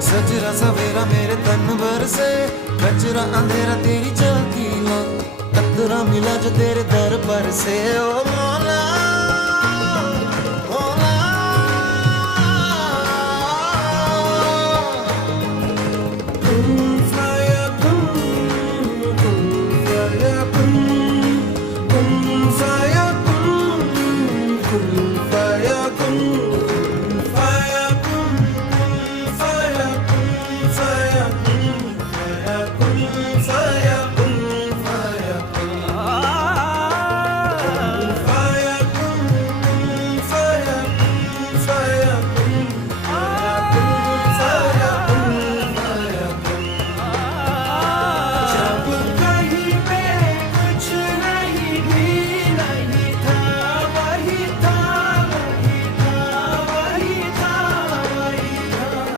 सजरा सवेरा मेरे तन भर से, कचरा अंधेरा तेरी झांकी लो, कतरा मिला जो तेरे दर पर से। ओ